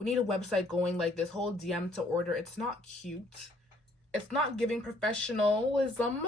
We need a website going. Like, this whole DM to order, it's not cute. It's not giving professionalism.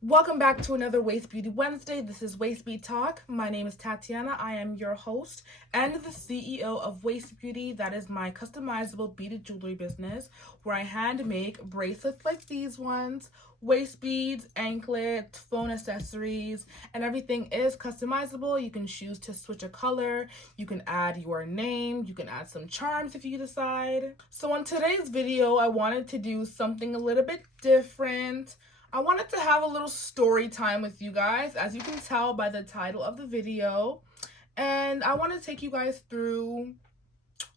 Welcome back to another Waist Beauty Wednesday. This is Waist Bead Talk. My name is Tatiana. I am your host and the CEO of Waist Beauty. That is my customizable beaded jewelry business where I hand make bracelets like these ones, waist beads, anklets, phone accessories, and everything is customizable. You can choose to switch a color. You can add your name. You can add some charms if you decide. So in today's video, I wanted to do something a little bit different. I wanted to have a little story time with you guys, as you can tell by the title of the video. And I want to take you guys through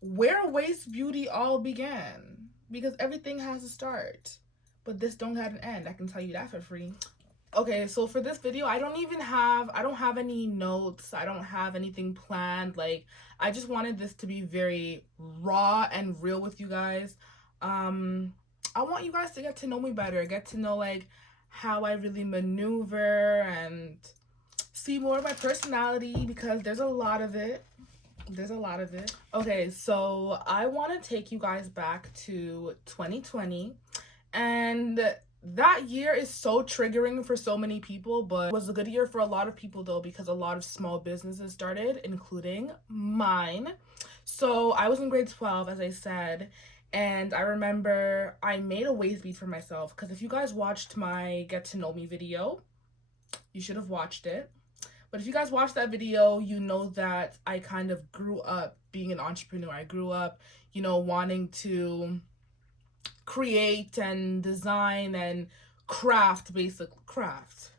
where Waist Beauty all began. Because everything has a start. But this don't have an end. I can tell you that for free. Okay, so for this video, I don't have any notes. I don't have anything planned. Like, I just wanted this to be very raw and real with you guys. I want you guys to get to know me better. Get to know, like, how I really maneuver and see more of my personality, because there's a lot of it. Okay, so I want to take you guys back to 2020, and that year is so triggering for so many people, but it was a good year for a lot of people though, because a lot of small businesses started, including mine. So I was in grade 12, as I said, and I remember I made a waist bead for myself, because if you guys watched my Get to Know Me video, you should have watched it. But if you guys watched that video, you know that I kind of grew up being an entrepreneur. I grew up, you know, wanting to create and design and craft, basically craft.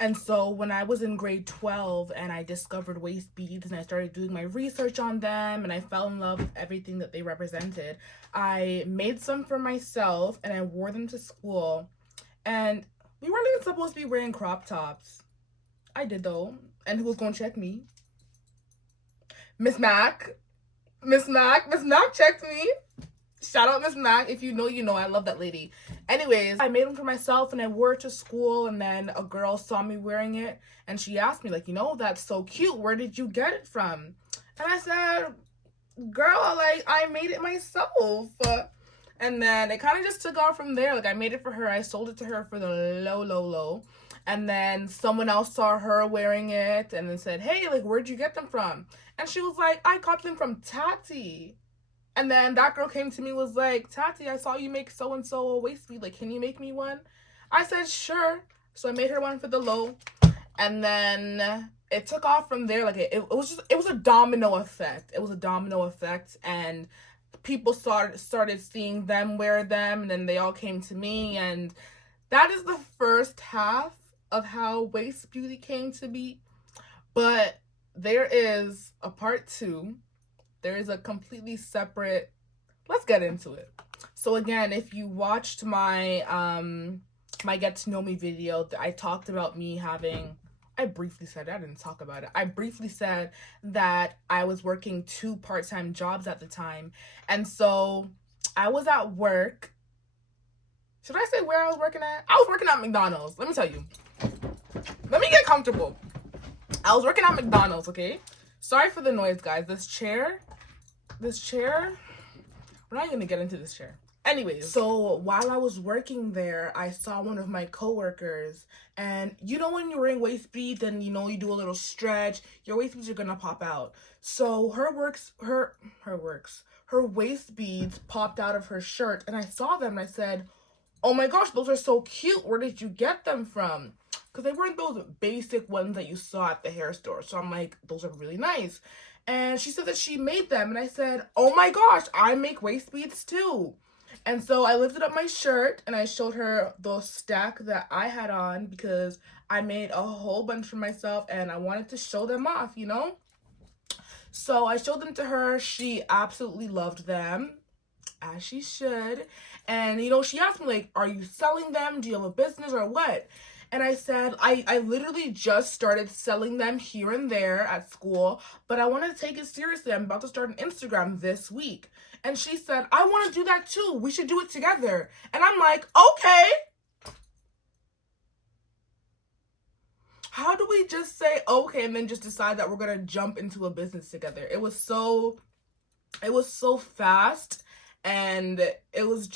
And so when I was in grade 12 and I discovered waist beads and I started doing my research on them and I fell in love with everything that they represented, I made some for myself and I wore them to school. And we weren't even supposed to be wearing crop tops. I did though. And who was going to check me? Miss Mac checked me. Shout out Miss Mac. If you know, you know. I love that lady. Anyways, I made them for myself and I wore it to school, and then a girl saw me wearing it and she asked me, like, you know, that's so cute. Where did you get it from? And I said, girl, like, I made it myself. And then it kind of just took off from there. Like, I made it for her. I sold it to her for the low. And then someone else saw her wearing it and then said, hey, like, where'd you get them from? And she was like, I got them from Tati. And then that girl came to me, was like, Tati, I saw you make so-and-so a waist bead. Like, can you make me one? I said, sure. So I made her one for the low. And then it took off from there. Like, it was a domino effect. It was a domino effect. And people started seeing them wear them. And then they all came to me. And that is the first half of how Waist Beauty came to be. But there is a part 2. There is a completely separate, let's get into it. So again, if you watched my my Get to Know Me video, I talked about me having, I briefly said that I was working 2 part-time jobs at the time. And so I was at work. Should I say where I was working at? I was working at McDonald's. Let me tell you. Let me get comfortable. I was working at McDonald's, okay? Sorry for the noise, guys. This chair, we're not even gonna get into this chair. Anyways, so while I was working there, I saw one of my coworkers, and you know when you're wearing waist beads and you know you do a little stretch, your waist beads are gonna pop out. So her waist beads popped out of her shirt, and I saw them and I said, oh my gosh, those are so cute. Where did you get them from? Because they weren't those basic ones that you saw at the hair store. So I'm like, those are really nice. And she said that she made them. And I said, oh my gosh, I make waist beads too. And so I lifted up my shirt and I showed her the stack that I had on, because I made a whole bunch for myself and I wanted to show them off, you know? So I showed them to her. She absolutely loved them, as she should. And, you know, she asked me, like, are you selling them? Do you have a business or what? And I said, I literally just started selling them here and there at school, but I want to take it seriously. I'm about to start an Instagram this week. And she said, I want to do that too. We should do it together. And I'm like, okay. How do we just say okay and then just decide that we're going to jump into a business together? It was so fast, and it was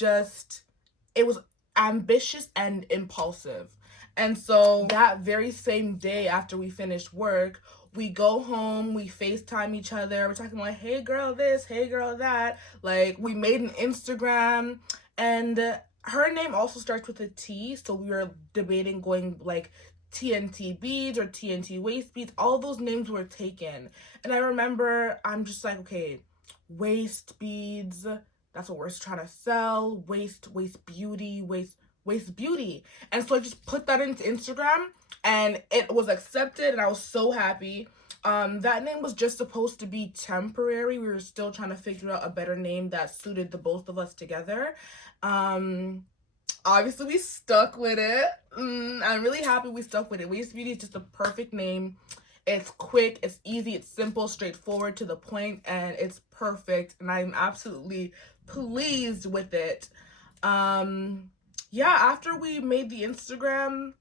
ambitious and impulsive. And so that very same day after we finished work, we go home, we FaceTime each other. We're talking like, hey girl this, hey girl that. Like, we made an Instagram, and her name also starts with a T. So we were debating going like TNT beads or TNT waist beads. All those names were taken. And I remember I'm just like, okay, waist beads, that's what we're trying to sell. Waist beauty. And so I just put that into Instagram, and it was accepted, and I was so happy. That name was just supposed to be temporary. We were still trying to figure out a better name that suited the both of us together. Obviously we stuck with it. I'm really happy we stuck with it. Waist Beauty is just a perfect name. It's quick, it's easy, it's simple, straightforward, to the point, and it's perfect, and I'm absolutely pleased with it. Yeah, after we made the Instagram,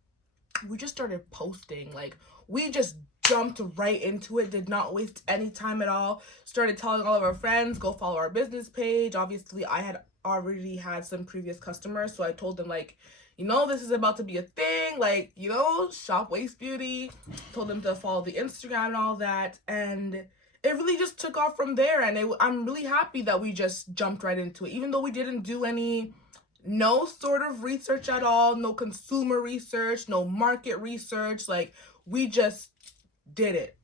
we just started posting. Like, we just jumped right into it, did not waste any time at all. Started telling all of our friends, go follow our business page. Obviously, I had already had some previous customers, so I told them, like, you know, this is about to be a thing, like, you know, shop Waist Beauty. Told them to follow the Instagram and all that, and it really just took off from there. And I'm really happy that we just jumped right into it, even though we didn't do no sort of research at all, no consumer research, no market research. Like, we just did it.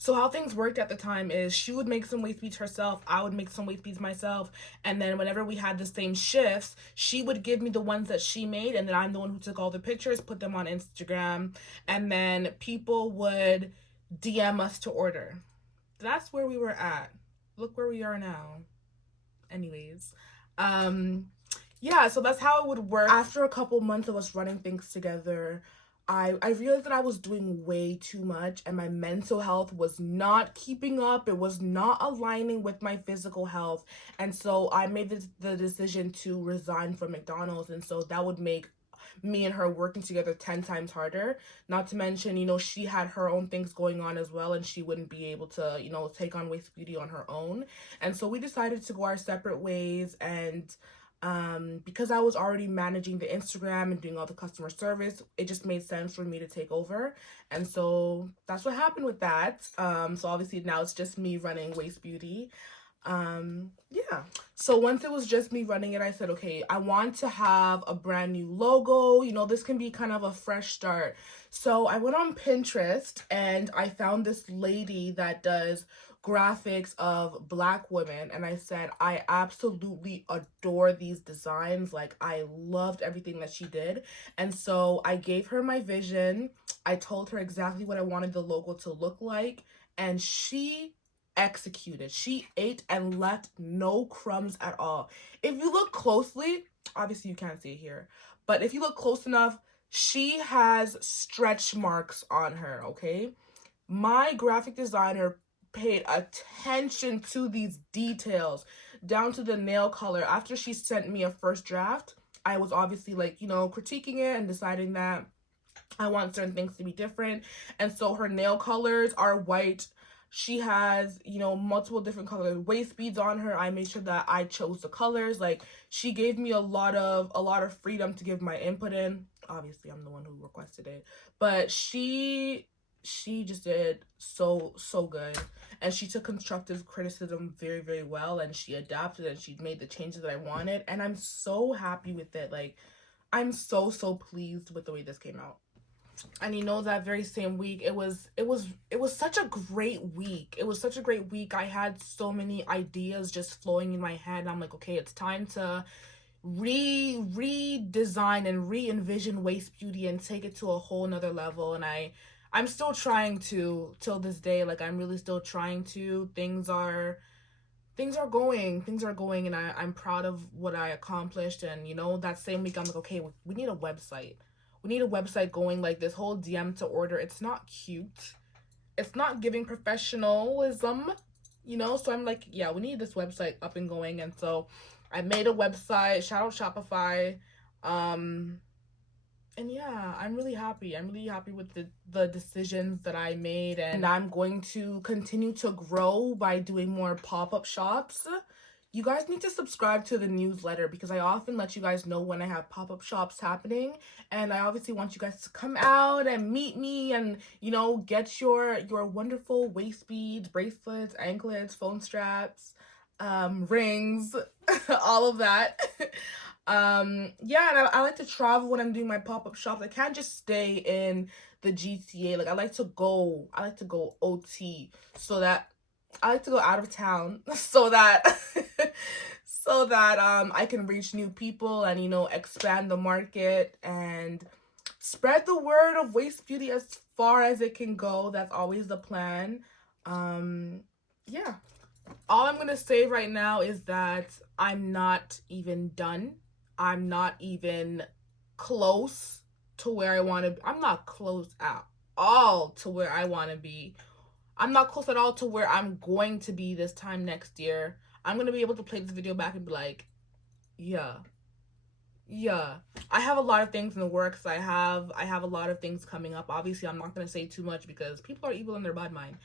So how things worked at the time is she would make some waist beads herself, I would make some waist beads myself, and then whenever we had the same shifts, she would give me the ones that she made, and then I'm the one who took all the pictures, put them on Instagram, and then people would DM us to order. That's where we were at. Look where we are now. Anyways, yeah, so that's how it would work. After a couple months of us running things together, I realized that I was doing way too much, and my mental health was not keeping up. It was not aligning with my physical health. And so I made the decision to resign from McDonald's. And so that would make me and her working together 10 times harder. Not to mention, you know, she had her own things going on as well, and she wouldn't be able to, you know, take on Waist Beauty on her own. And so we decided to go our separate ways. And because I was already managing the Instagram and doing all the customer service, it just made sense for me to take over. And so that's what happened with that. So obviously now it's just me running Waist Beauty. Yeah. So once it was just me running it, I said, okay, I want to have a brand new logo. You know, this can be kind of a fresh start. So I went on Pinterest and I found this lady that does graphics of Black women, and I said, I absolutely adore these designs. Like, I loved everything that she did. And so I gave her my vision. I told her exactly what I wanted the logo to look like, and she executed. She ate and left no crumbs at all. If you look closely, obviously you can't see it here, but if you look close enough, she has stretch marks on her, okay? My graphic designer paid attention to these details down to the nail color. After she sent me a first draft, I was obviously, like, you know, critiquing it and deciding that I want certain things to be different. And so her nail colors are white. She has, you know, multiple different color waist beads on her. I made sure that I chose the colors. Like, she gave me a lot of freedom to give my input in. Obviously, I'm the one who requested it, but she just did so good, and she took constructive criticism very, very well, and she adapted and she made the changes that I wanted, and I'm so happy with it. Like, I'm so pleased with the way this came out. And you know, that very same week, it was such a great week. It was such a great week. I had so many ideas just flowing in my head, and I'm like, okay, it's time to redesign and re-envision Waist Beauty and take it to a whole nother level. And I'm still trying to, till this day. Like, I'm really still trying to. Things are going, and I'm proud of what I accomplished. And you know, that same week I'm like, okay, we need a website. We need a website going. Like, this whole DM to order, it's not cute. It's not giving professionalism, you know? So I'm like, yeah, we need this website up and going. And so I made a website. Shout out Shopify. And yeah, I'm really happy. I'm really happy with the decisions that I made. And I'm going to continue to grow by doing more pop-up shops. You guys need to subscribe to the newsletter because I often let you guys know when I have pop-up shops happening. And I obviously want you guys to come out and meet me and, you know, get your wonderful waist beads, bracelets, anklets, phone straps, rings, all of that. Yeah, and I like to travel when I'm doing my pop-up shops. I can't just stay in the GTA. Like, I like to go OT, so that I like to go out of town so that I can reach new people and, you know, expand the market and spread the word of waist beauty as far as it can go. That's always the plan. Yeah. All I'm going to say right now is that I'm not even done. I'm not even close to where I want to be. I'm not close at all to where I want to be. I'm not close at all to where I'm going to be this time next year. I'm going to be able to play this video back and be like, yeah. I have a lot of things in the works. I have a lot of things coming up. Obviously, I'm not going to say too much because people are evil in their bad mind.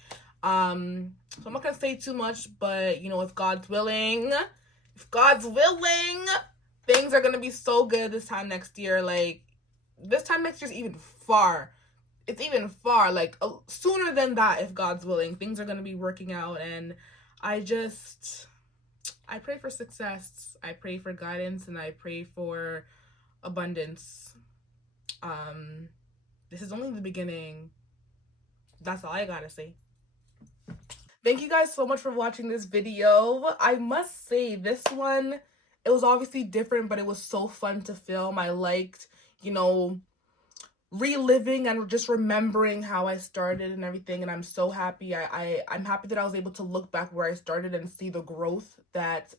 So I'm not going to say too much, but, you know, if God's willing, things are going to be so good this time next year. Like, this time next year is even far. It's even far, like, sooner than that, if God's willing. Things are going to be working out, and I pray for success. I pray for guidance, and I pray for abundance. This is only the beginning. That's all I gotta say. Thank you guys so much for watching this video. I must say, this one, it was obviously different, but it was so fun to film. I liked, you know, reliving and just remembering how I started and everything, and I'm so happy. I'm happy that I was able to look back where I started and see the growth that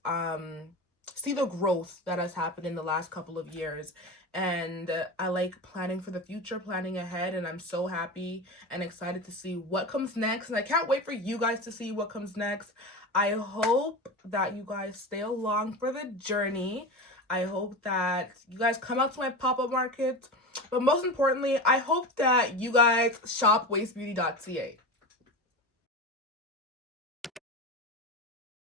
has happened in the last couple of years. And I like planning for the future, planning ahead, and I'm so happy and excited to see what comes next, and I can't wait for you guys to see what comes next. I hope that you guys stay along for the journey. I hope that you guys come out to my pop-up market. But most importantly, I hope that you guys shop wastbeauty.ca.